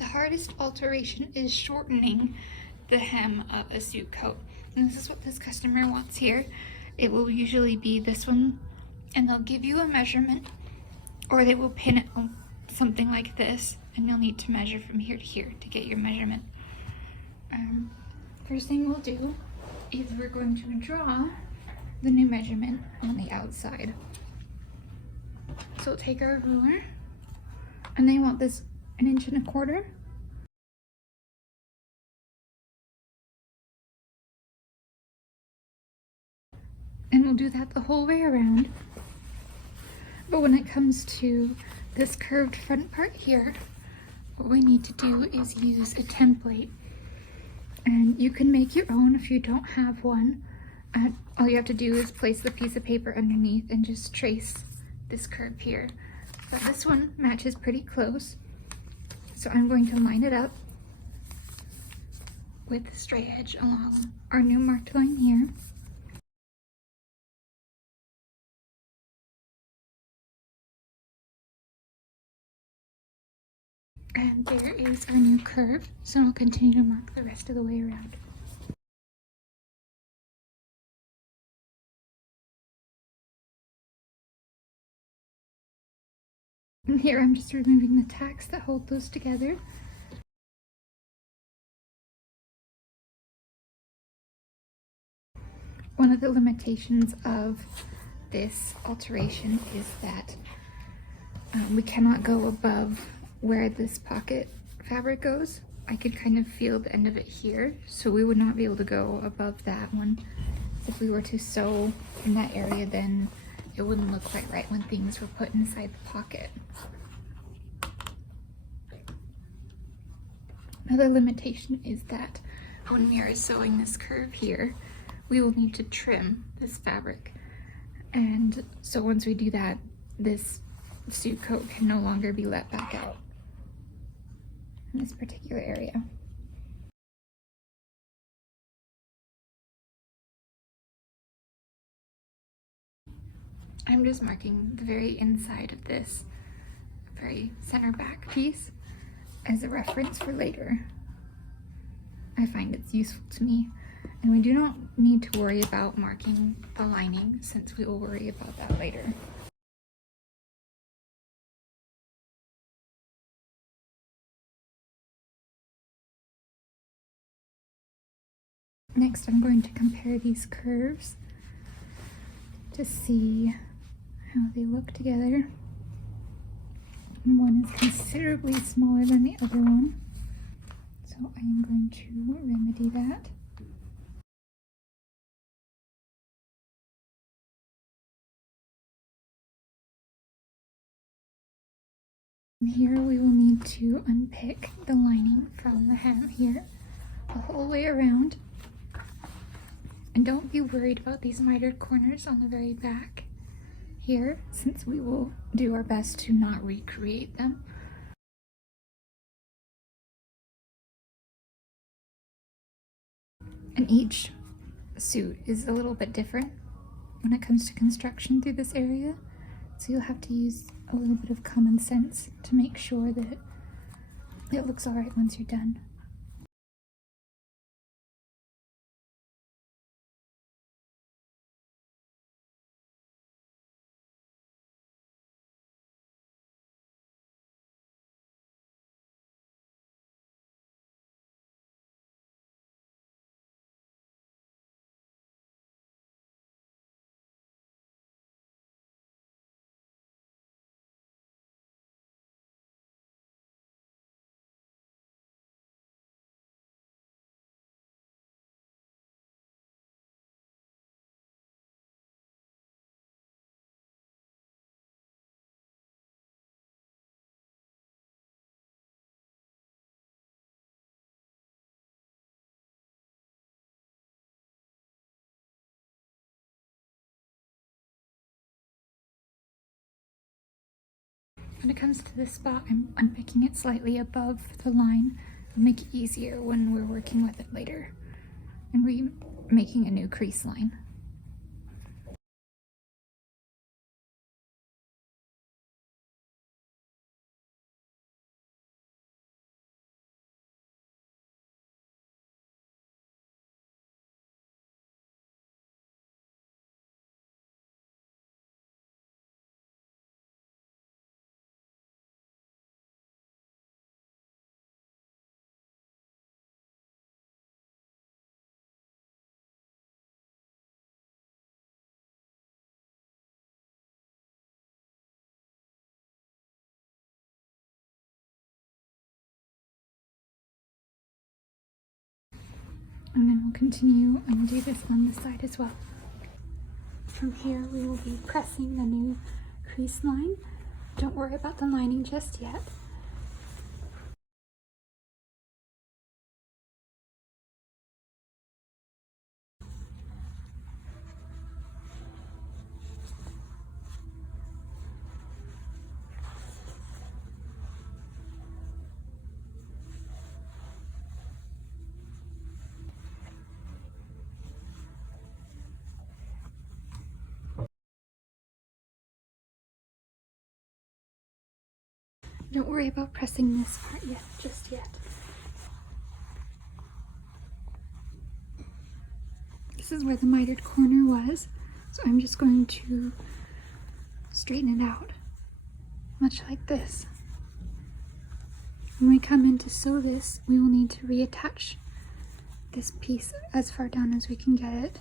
The hardest alteration is shortening the hem of a suit coat. And this is what this customer wants here. It will usually be this one, and they'll give you a measurement, or they will pin it on something like this, and you'll need to measure from here to here to get your measurement. First thing we'll do is we're going to draw the new measurement on the outside. So we'll take our ruler, and they want this 1.25 inches. And we'll do that the whole way around. But when it comes to this curved front part here, what we need to do is use a template. And you can make your own if you don't have one. All you have to do is place the piece of paper underneath and just trace this curve here. But this one matches pretty close. So I'm going to line it up with the straight edge along our new marked line here. And there is our new curve, so I'll continue to mark the rest of the way around. And here I'm just removing the tacks that hold those together. One of the limitations of this alteration is that we cannot go above where this pocket fabric goes. I could kind of feel the end of it here, so we would not be able to go above that one. If we were to sew in that area, then it wouldn't look quite right when things were put inside the pocket. Another limitation is that when we are sewing this curve here, we will need to trim this fabric. And so once we do that, this suit coat can no longer be let back out in this particular area. I'm just marking the very inside of this very center back piece as a reference for later. I find it's useful to me, and we do not need to worry about marking the lining since we will worry about that later. Next, I'm going to compare these curves to see how they look together. And one is considerably smaller than the other one, so I am going to remedy that. And here we will need to unpick the lining from the hem here the whole way around. And don't be worried about these mitered corners on the very back here, since we will do our best to not recreate them. And each suit is a little bit different when it comes to construction through this area, so you'll have to use a little bit of common sense to make sure that it looks alright once you're done. When it comes to this spot, I'm unpicking it slightly above the line. It'll make it easier when we're working with it later and making a new crease line. And then we'll continue and do this on this side as well. From here we will be pressing the new crease line. Don't worry about the lining just yet. Don't worry about pressing this part yet, just yet. This is where the mitered corner was, so I'm just going to straighten it out, much like this. When we come in to sew this, we will need to reattach this piece as far down as we can get it.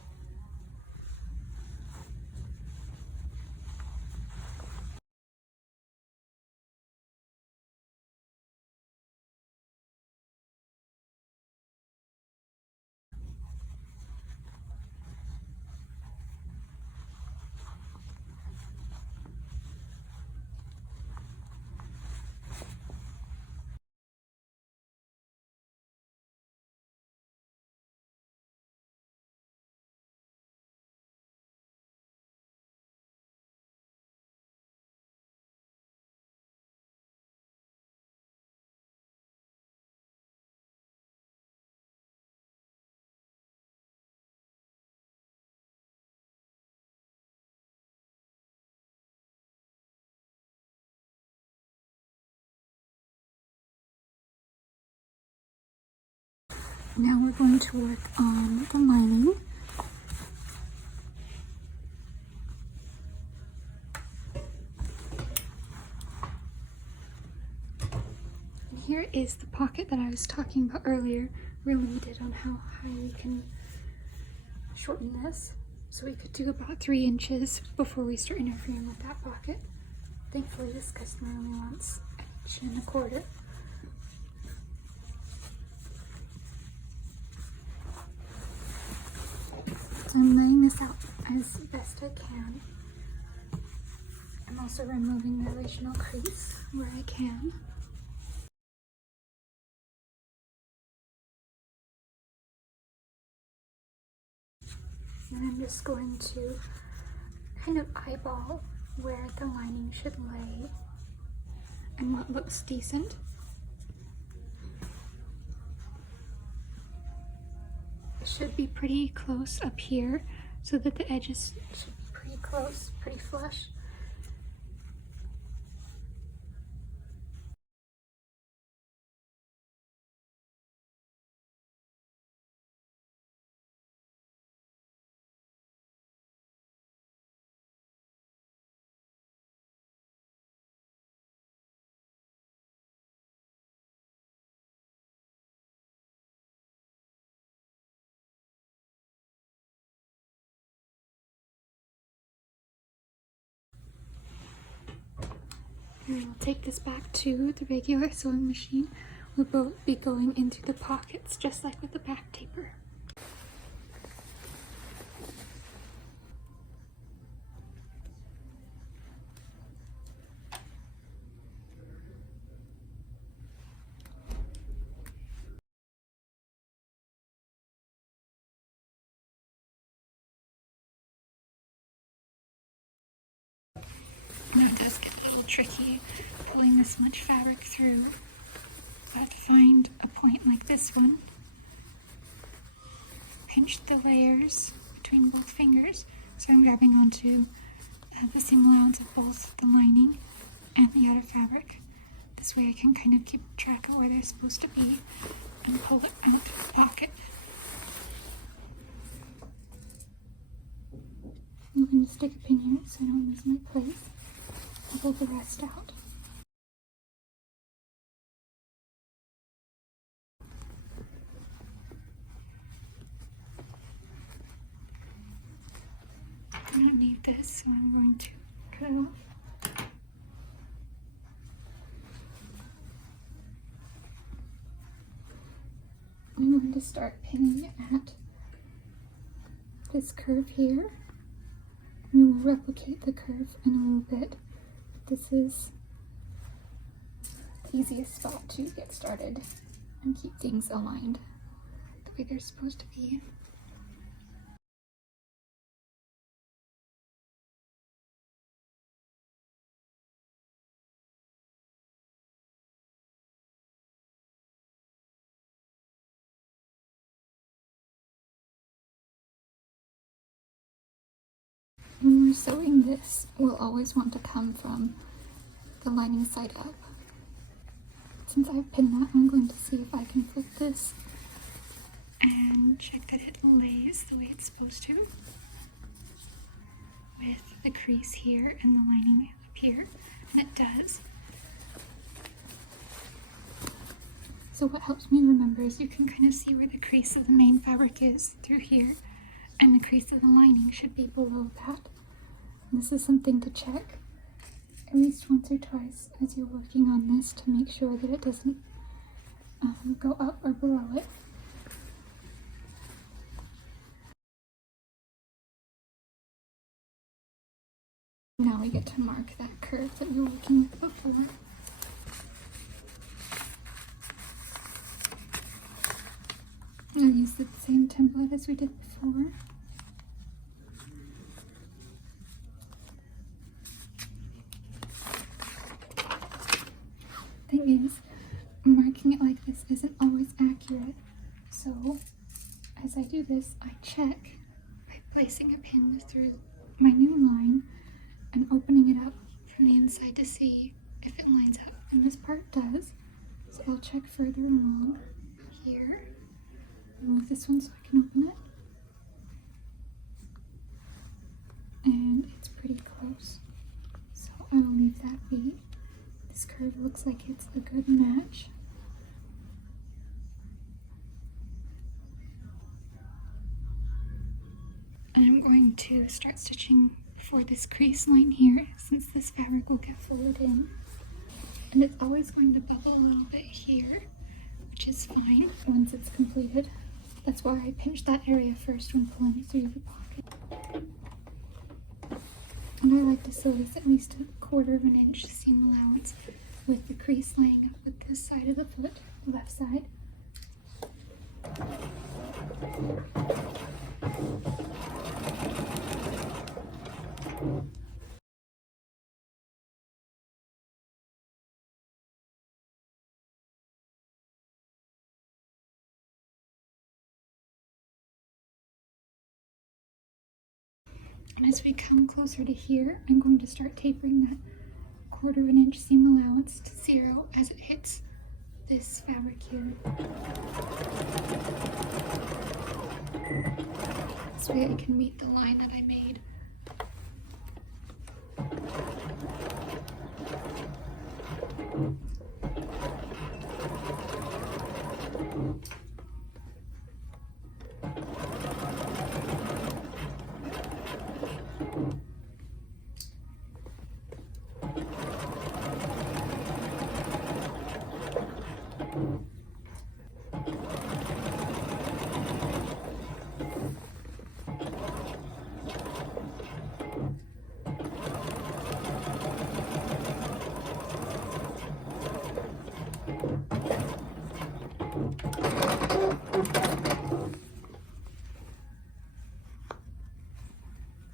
Now we're going to work on the lining. And here is the pocket that I was talking about earlier. We're limited on how high we can shorten this. So we could do about 3 inches before we start interfering with that pocket. Thankfully this customer only wants 1.25 inches. So I'm laying this out as best I can. I'm also removing the original crease where I can. And I'm just going to kind of eyeball where the lining should lay and what looks decent. It should be pretty close up here so that the edges should be pretty close, pretty flush. And we'll take this back to the regular sewing machine. We'll both be going into the pockets just like with the back taper. Now it does get a little tricky pulling this much fabric through. I have to find a point like this one. Pinch the layers between both fingers. So I'm grabbing onto the same allowance of both the lining and the outer fabric. This way I can kind of keep track of where they're supposed to be and pull it out of the pocket. I'm going to stick a pin here so I don't lose my place. I'll pull the rest out. I don't need this, so I'm going to cut it off. We will I'm going to start pinning at this curve here. We will replicate the curve in a little bit. This is the easiest spot to get started and keep things aligned the way they're supposed to be. When we're sewing this, we'll always want to come from the lining side up. Since I've pinned that, I'm going to see if I can flip this and check that it lays the way it's supposed to, with the crease here and the lining up here, and it does. So what helps me remember is you can kind of see where the crease of the main fabric is through here, and the crease of the lining should be below that. And this is something to check at least once or twice as you're working on this to make sure that it doesn't go up or below it. Now we get to mark that curve that we were working with before. I'll use the same template as we did before. Thing is, marking it like this isn't always accurate, so as I do this, I check by placing a pin through my new line and opening it up from the inside to see if it lines up, and this part does, so I'll check further along here. Move this one so I can open it, and it's pretty close, so I will leave that be. This curve looks like it's a good match. And I'm going to start stitching for this crease line here, since this fabric will get folded in. And it's always going to bubble a little bit here, which is fine once it's completed. That's why I pinch that area first when pulling it through the pocket. And I like to sew this at least a 1/4 inch seam allowance with the crease lining up with this side of the foot, the left side. And as we come closer to here, I'm going to start tapering that 1/4 inch seam allowance to 0 as it hits this fabric here. This way I can meet the line that I made.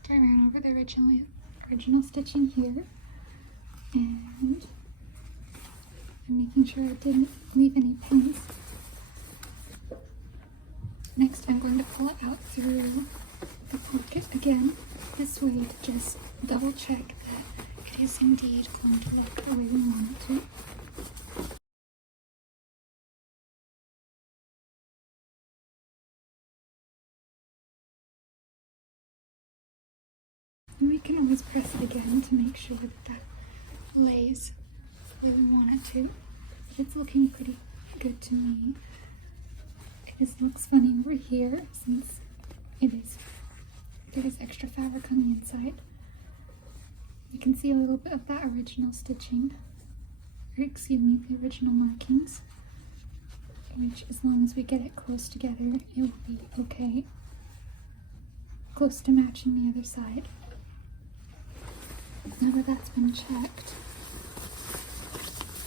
I ran over the original stitching here, and I'm making sure I didn't leave any pins. Next, I'm going to pull it out through the pocket again, this way to just double check that it is indeed going to look the way we want it to. And we can always press it again to make sure that that lays the way we want it to. But it's looking pretty good to me. It just looks funny over here since there is extra fabric on the inside. You can see a little bit of that original stitching, or excuse me, the original markings. which as long as we get it close together, it will be okay. Close to matching the other side. Now that that's been checked,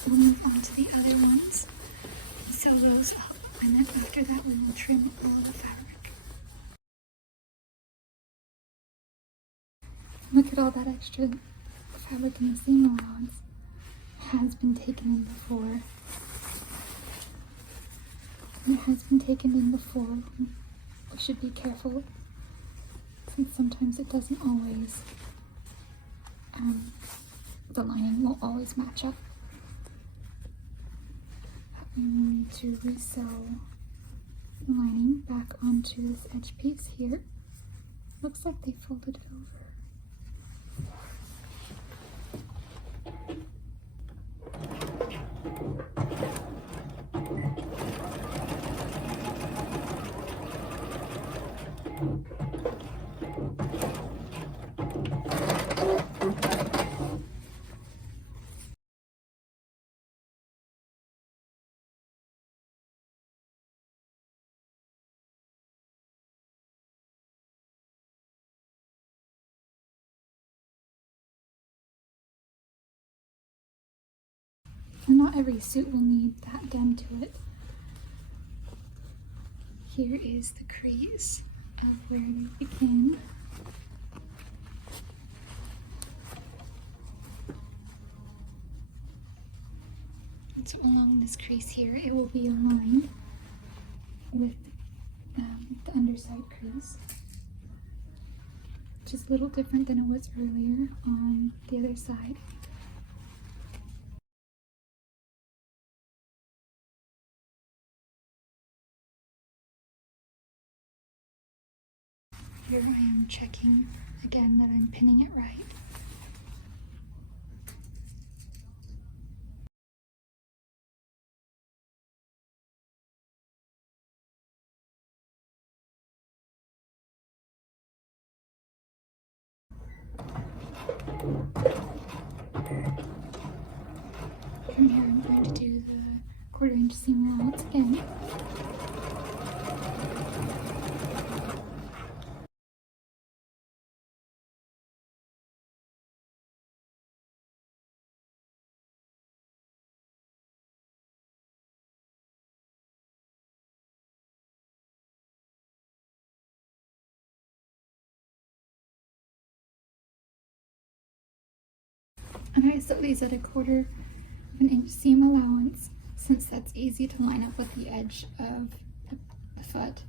we'll move on to the other ones and sew those up, and then after that we will trim all the fabric. Look at all that extra fabric in the seam allowance. Has been taken in before. It has been taken in before. We should be careful, since sometimes it doesn't always, the lining won't always match up. We need to resew the lining back onto this edge piece here. Looks like they folded it over. And not every suit will need that done to it. Here is the crease of where we begin. And so along this crease here, it will be aligned with the underside crease, which is a little different than it was earlier on the other side. Here I am checking again that I'm pinning it right. From here I'm going to do the 1/4 inch seam allowance again. And I sew these at 1/4 inch seam allowance, since that's easy to line up with the edge of the foot.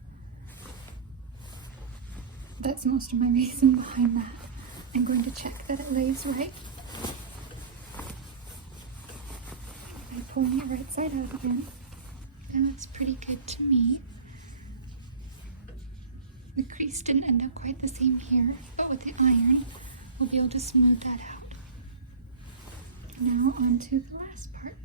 That's most of my reason behind that. I'm going to check that it lays right by pulling it right side out again. And that's pretty good to me. The crease didn't end up quite the same here, but with the iron, we'll be able to smooth that out. Now on to the last part.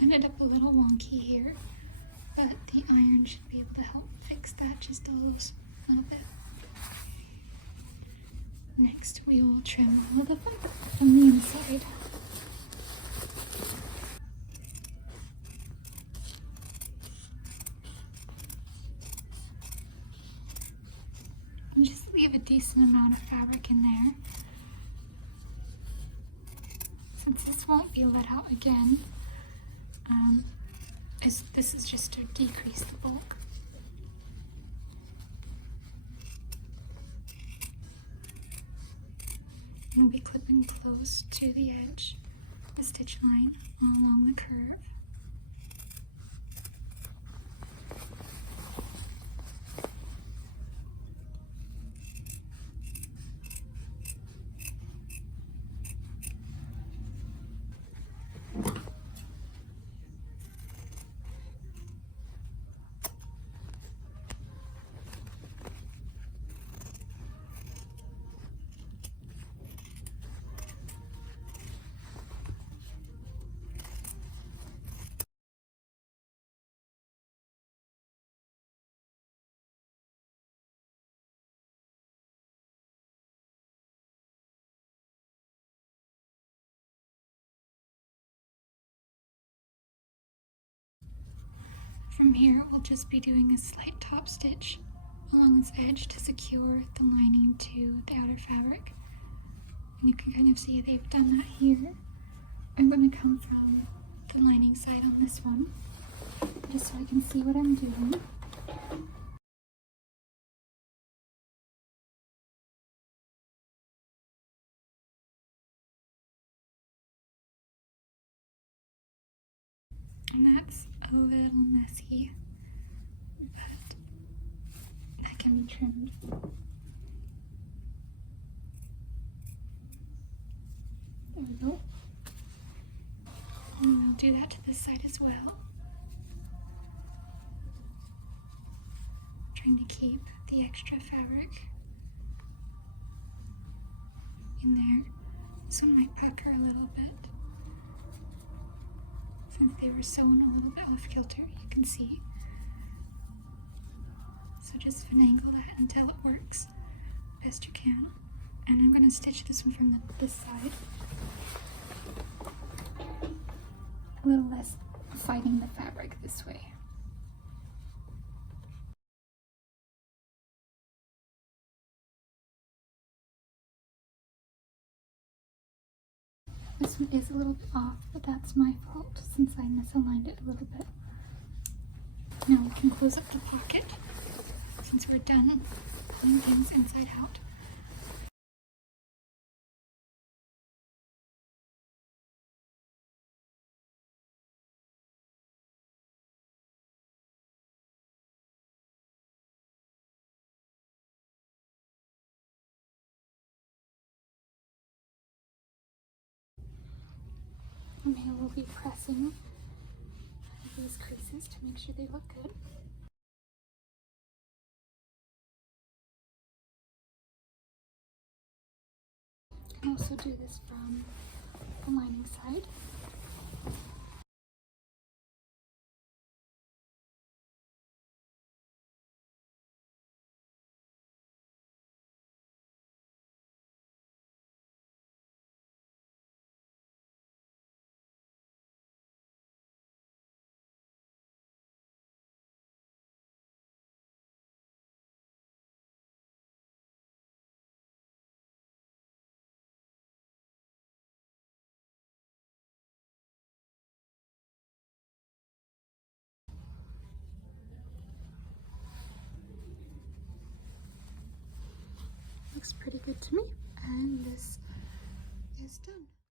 Ended up a little wonky here, but the iron should be able to help fix that just a little bit. Next, we will trim all of the fabric from the inside. fabric in there. Since this won't be let out again, this is just to decrease the bulk. And we'll be clipping close to the edge, the stitch line along the curve. From here, we'll just be doing a slight top stitch along this edge to secure the lining to the outer fabric. And you can kind of see they've done that here. I'm going to come from the lining side on this one, just so I can see what I'm doing. And that's a little messy, but that can be trimmed. There we go. And we'll do that to this side as well. Trying to keep the extra fabric in there. This one might pucker a little bit, since they were sewn a little bit off kilter, you can see. So just finagle that until it works best you can. And I'm going to stitch this one from this side. A little less fighting the fabric this way. This one is a little bit off, but that's my fault since I misaligned it a little bit. Now we can close up the pocket since we're done pulling things inside out. And here we'll be pressing these creases to make sure they look good. You can also do this from the lining side. Looks pretty good to me, and this is done.